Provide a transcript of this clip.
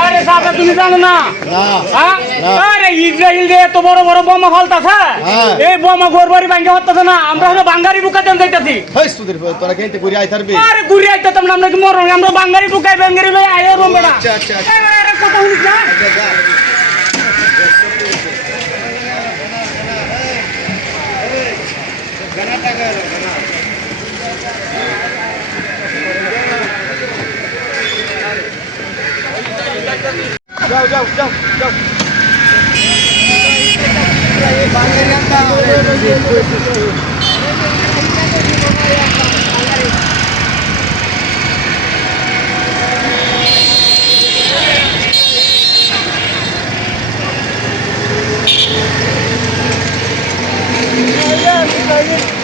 আরে সাপে তুমি জানো না? হ্যাঁ? আরে ইসরায়েল দিয়ে এত বড় বড় বোমা ফালতাছে? হ্যাঁ। এই বোমা গোরবাড়ি ভাঙ্গে হতেছে না। আমরা হলো বাঙ্গারি ঢুকাতে যাইতাছি। হই সুদের তোরা কেনতে ঘুরে আই থাকবি? আরে ঘুরে আইতাম না আমরা কি মরণ। আমরা বাঙ্গারি ঢুকাই বাঙ্গারি লই বোমা। আচ্ছা আচ্ছা আচ্ছা। আরে কথা শুনিস না? Jauh, jauh, jauh, jauh. Banyak yang tahu. Yeah, yeah, yeah.